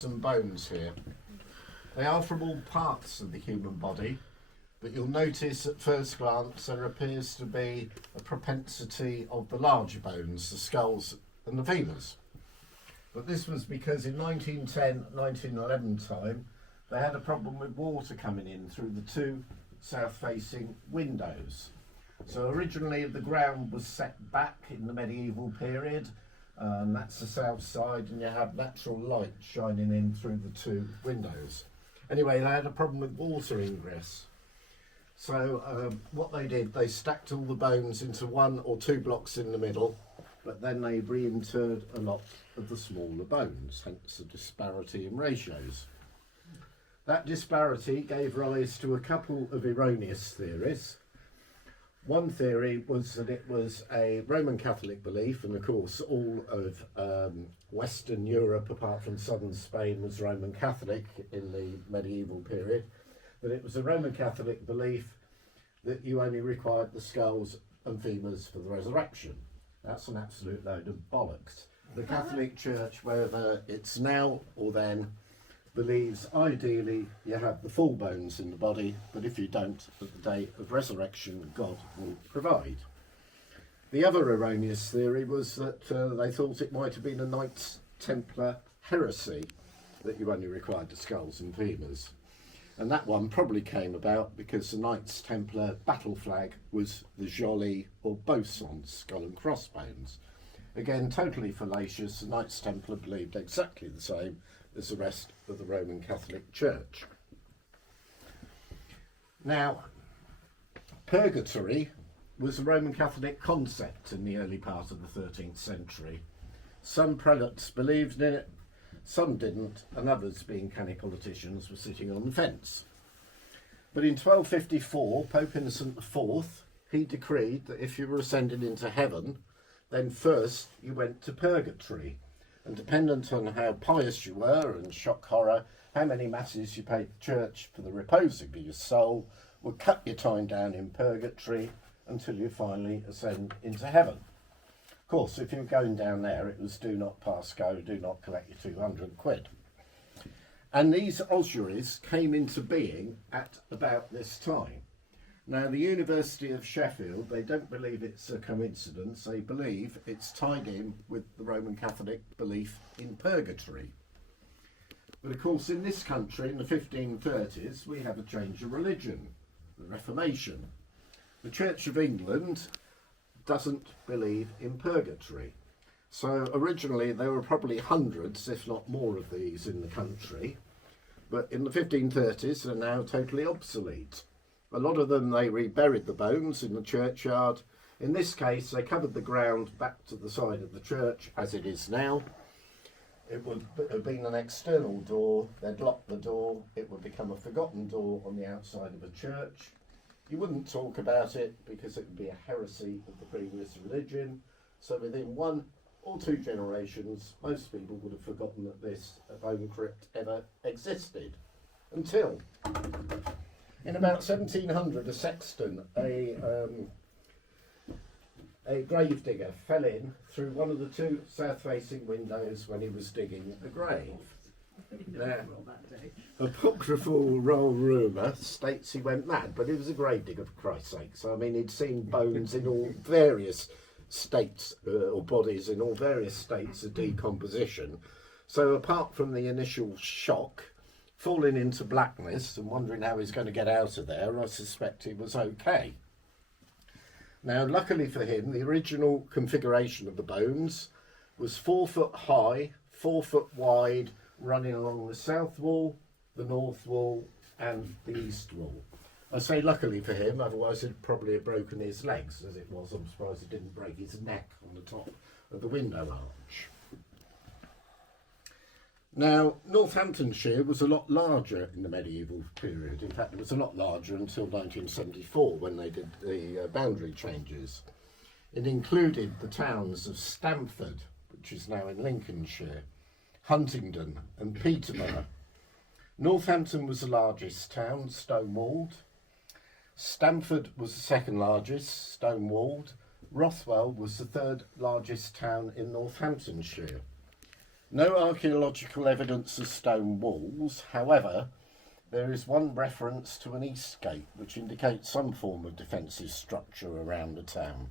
Some bones here. They are from all parts of the human body, but you'll notice at first glance there appears to be a propensity of the larger bones, the skulls and the femurs. But this was because in 1910-1911 time they had a problem with water coming in through the two south-facing windows. So originally the ground was set back in the medieval period. That's the south side, and you have natural light shining in through the two windows. Anyway, they had a problem with water ingress. So what they did, they stacked all the bones into one or two blocks in the middle, but then they reinterred a lot of the smaller bones, hence the disparity in ratios. That disparity gave rise to a couple of erroneous theories. One theory was that it was a Roman Catholic belief, and of course all of Western Europe, apart from southern Spain, was Roman Catholic in the medieval period, that it was a Roman Catholic belief that you only required the skulls and femurs for the resurrection. That's an absolute load of bollocks. The Catholic Church, whether it's now or then, believes ideally you have the full bones in the body, but if you don't, at the day of resurrection, God will provide. The other erroneous theory was that they thought it might have been a Knights Templar heresy that you only required the skulls and femurs. And that one probably came about because the Knights Templar battle flag was the Joly or Boson skull and crossbones. Again, totally fallacious. The Knights Templar believed exactly the same as the rest of the Roman Catholic Church. Now, purgatory was a Roman Catholic concept in the early part of the 13th century. Some prelates believed in it, some didn't, and others, being canny politicians, were sitting on the fence. But in 1254, Pope Innocent IV, he decreed that if you were ascended into heaven, then first you went to purgatory. And dependent on how pious you were, and shock horror, how many masses you paid the church for the repose of your soul, would cut your time down in purgatory until you finally ascend into heaven. Of course, if you were going down there, it was do not pass go, do not collect your 200 quid. And these ossuaries came into being at about this time. Now, the University of Sheffield, they don't believe it's a coincidence. They believe it's tied in with the Roman Catholic belief in purgatory. But of course, in this country, in the 1530s, we have a change of religion, the Reformation. The Church of England doesn't believe in purgatory. So originally, there were probably hundreds, if not more, of these in the country. But in the 1530s, they're now totally obsolete. A lot of them, they reburied the bones in the churchyard. In this case, they covered the ground back to the side of the church as it is now. It would have been an external door. They'd lock the door. It would become a forgotten door on the outside of a church. You wouldn't talk about it because it would be a heresy of the previous religion. So within one or two generations, most people would have forgotten that this bone crypt ever existed. Until in about 1700, a sexton, a gravedigger, fell in through one of the two south-facing windows when he was digging a grave. Now, apocryphal roll rumour states he went mad, but he was a gravedigger, for Christ's sake. So, I mean, he'd seen bones in all various states, or bodies in all various states of decomposition. So, apart from the initial shock, falling into blackness and wondering how he's going to get out of there, I suspect he was okay. Now, luckily for him, the original configuration of the bones was 4 foot high, 4 foot wide, running along the south wall, the north wall and the east wall. I say luckily for him, otherwise he'd probably have broken his legs. As it was, I'm surprised he didn't break his neck on the top of the window arch. Now, Northamptonshire was a lot larger in the medieval period. In fact, it was a lot larger until 1974 when they did the boundary changes. It included the towns of Stamford, which is now in Lincolnshire, Huntingdon and Peterborough. Northampton was the largest town, stone-walled. Stamford was the second largest, stone-walled. Rothwell was the third largest town in Northamptonshire. No archaeological evidence of stone walls, however, there is one reference to an east gate which indicates some form of defensive structure around the town.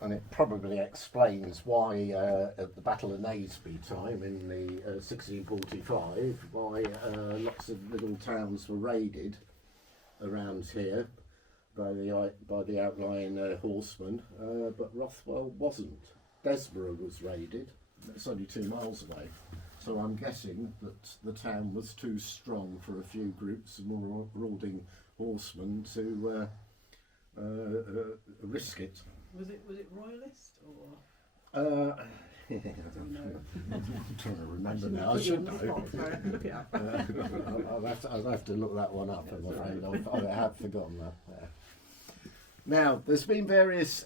And it probably explains why at the Battle of Naseby time in the 1645, why lots of little towns were raided around here by the outlying horsemen, but Rothwell wasn't. Desborough was raided. It's only 2 miles away, so I'm guessing that the town was too strong for a few groups of marauding horsemen to risk it. Was it royalist or? I I'm trying to remember now. I should know. Look it up. I'll have to look that one up. I'm afraid I have forgotten that. Yeah. Now, there's been various.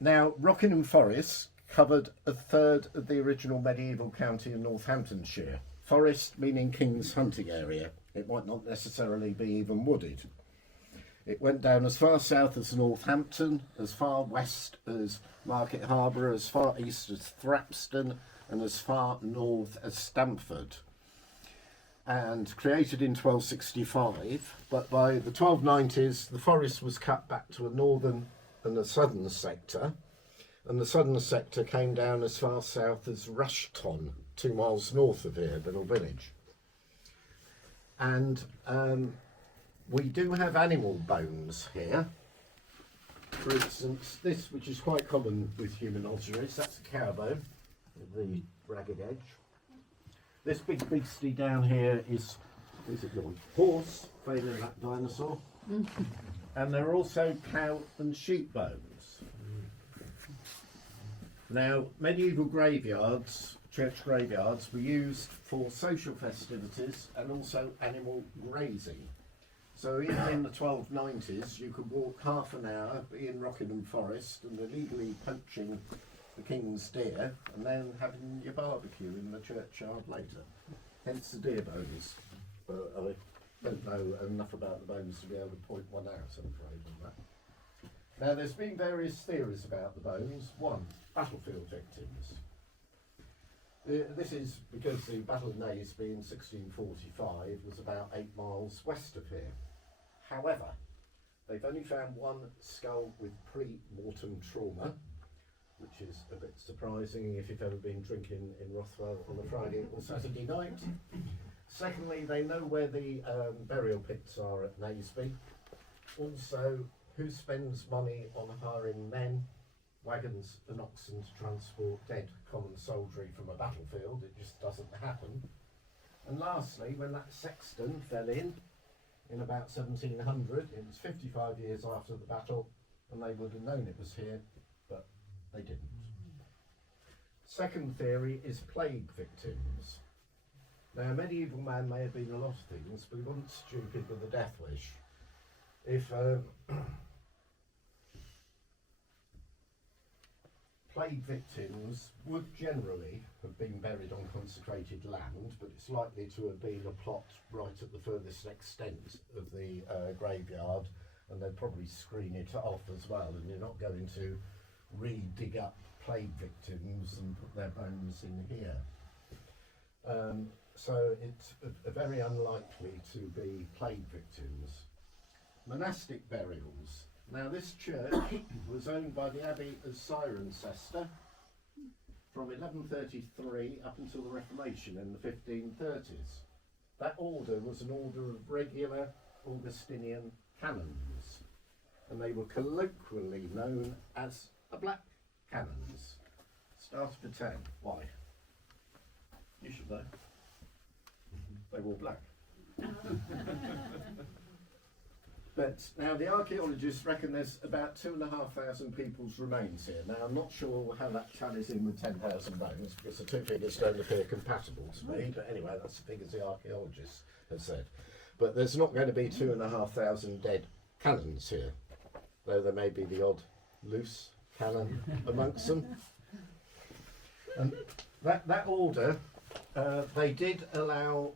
Now, Rockingham Forest covered a third of the original medieval county of Northamptonshire. Forest meaning King's hunting area. It might not necessarily be even wooded. It went down as far south as Northampton, as far west as Market Harbour, as far east as Thrapston, and as far north as Stamford. And created in 1265, but by the 1290s, the forest was cut back to a northern and a southern sector, and the southern sector came down as far south as Rushton, 2 miles north of here, little village. And we do have animal bones here. For instance, this, which is quite common with human ossuaries, that's a cow bone with the ragged edge. This big beastie down here is it your horse, failing that dinosaur. And there are also cow and sheep bones. Now, medieval graveyards, church graveyards, were used for social festivities and also animal grazing. So even in the 1290s, you could walk half an hour, be in Rockingham Forest and illegally poaching the king's deer and then having your barbecue in the churchyard later. Hence the deer bones. I don't know enough about the bones to be able to point one out, I'm afraid, on that. Now, there's been various theories about the bones. One, battlefield victims. This is because the Battle of Naseby in 1645 was about 8 miles west of here. However, they've only found one skull with pre-mortem trauma, which is a bit surprising if you've ever been drinking in Rothwell on a Friday or Saturday night. Secondly, they know where the burial pits are at Naseby. Also, who spends money on hiring men, wagons and oxen to transport dead common soldiery from a battlefield? It just doesn't happen. And lastly, when that sexton fell in about 1700, it was 55 years after the battle, and they would have known it was here, but they didn't. Second theory is plague victims. Now, a medieval man may have been a lot of things, but he wasn't stupid with a death wish. If plague victims would generally have been buried on consecrated land, but it's likely to have been a plot right at the furthest extent of the graveyard, and they'd probably screen it off as well, and you're not going to re-dig up plague victims and put their bones in here. So it's very unlikely to be plague victims. Monastic burials. Now, this church was owned by the Abbey of Cirencester from 1133 up until the Reformation in the 1530s. That order was an order of regular Augustinian canons, and they were colloquially known as the Black Canons. Start for 10. Why? You should know. They wore black. But now the archaeologists reckon there's about 2,500 people's remains here. Now, I'm not sure how that tallies in with 10,000 bones, because the two figures don't appear compatible to me. But anyway, that's the figures the archaeologists have said. But there's not going to be 2,500 dead canons here, though there may be the odd loose canon amongst them. And that order, they did allow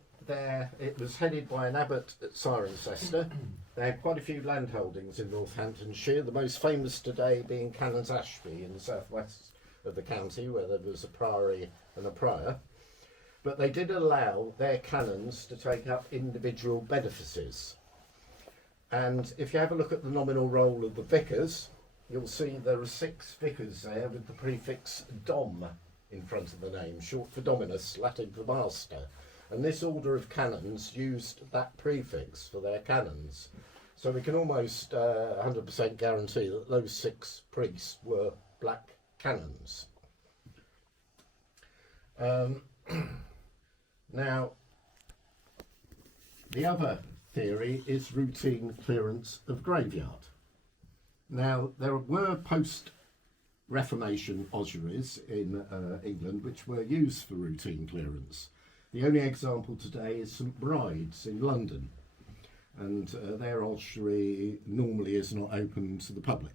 it was headed by an abbot at Cirencester, they have quite a few land holdings in Northamptonshire, the most famous today being Canons Ashby in the southwest of the county, where there was a priory and a prior. But they did allow their canons to take up individual benefices. And if you have a look at the nominal roll of the vicars, you'll see there are 6 vicars there with the prefix Dom in front of the name, short for Dominus, Latin for master. And this order of canons used that prefix for their canons. So we can almost 100% guarantee that those 6 priests were black canons. Now, the other theory is routine clearance of graveyard. Now, there were post-Reformation ossuaries in England which were used for routine clearance. The only example today is St Bride's in London, and their ossuary normally is not open to the public.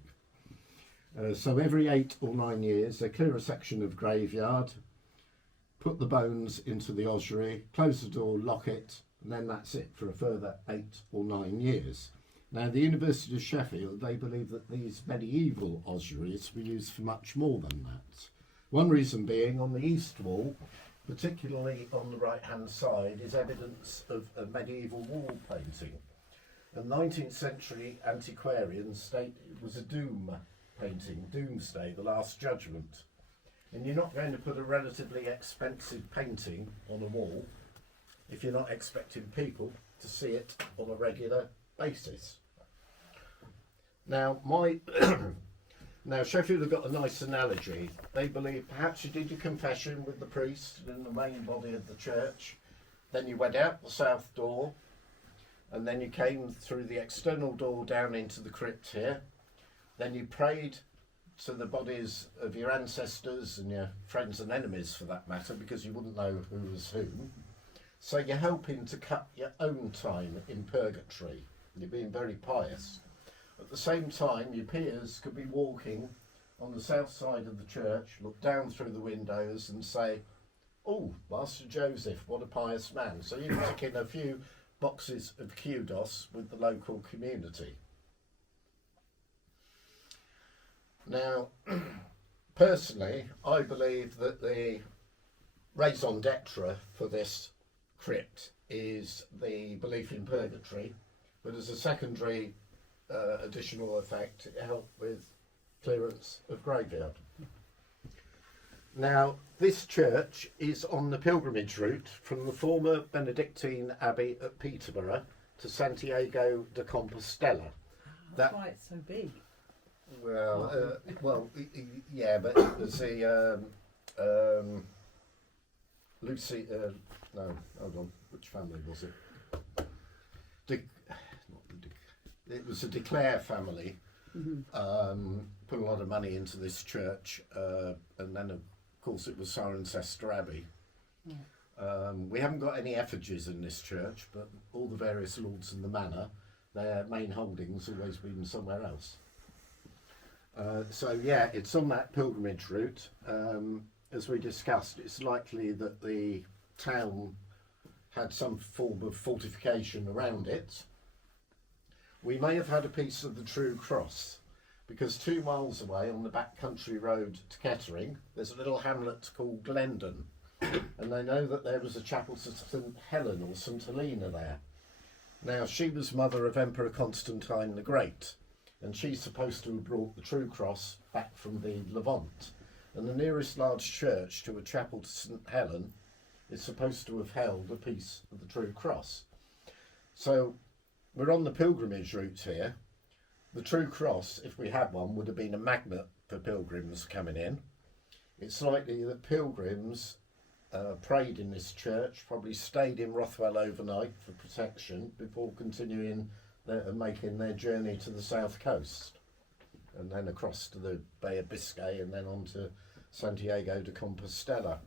So every 8 or 9 years they clear a section of graveyard, put the bones into the ossuary, close the door, lock it, and then that's it for a further 8 or 9 years. Now, the University of Sheffield, they believe that these medieval ossuaries were used for much more than that. One reason being, on the east wall, particularly on the right-hand side, is evidence of a medieval wall painting. A 19th century antiquarian state it was a doom painting, Doomsday, the Last Judgment. And you're not going to put a relatively expensive painting on a wall if you're not expecting people to see it on a regular basis. Now, now Sheffield have got a nice analogy. They believe perhaps you did your confession with the priest in the main body of the church, then you went out the south door, and then you came through the external door down into the crypt here. Then you prayed to the bodies of your ancestors and your friends and enemies, for that matter, because you wouldn't know who was whom. So you're helping to cut your own time in purgatory. You're being very pious. At the same time, your peers could be walking on the south side of the church, look down through the windows and say, "Oh, Master Joseph, what a pious man." So you tick in a few boxes of kudos with the local community. Now, personally, I believe that the raison d'etre for this crypt is the belief in purgatory, but as a secondary additional effect, it helped with clearance of graveyard. Now, this church is on the pilgrimage route from the former Benedictine Abbey at Peterborough to Santiago de Compostela. That's why it's so big. Well, yeah, but it was the Lucy. No, hold on. Which family was it? It was a De Clare family. Put a lot of money into this church, and then of course it was Cirencester Abbey. Yeah. We haven't got any effigies in this church, but all the various lords in the manor, their main holdings always been somewhere else. So yeah, it's on that pilgrimage route. As we discussed, it's likely that the town had some form of fortification around it. We may have had a piece of the True Cross, because 2 miles away on the back country road to Kettering, there's a little hamlet called Glendon, and they know that there was a chapel to St Helen or St Helena there. Now, she was mother of Emperor Constantine the Great, and she's supposed to have brought the True Cross back from the Levant. And the nearest large church to a chapel to St Helen is supposed to have held a piece of the True Cross. So we're on the pilgrimage route here. The True Cross, if we had one, would have been a magnet for pilgrims coming in. It's likely that pilgrims prayed in this church, probably stayed in Rothwell overnight for protection before continuing making their journey to the south coast, and then across to the Bay of Biscay and then on to Santiago de Compostela.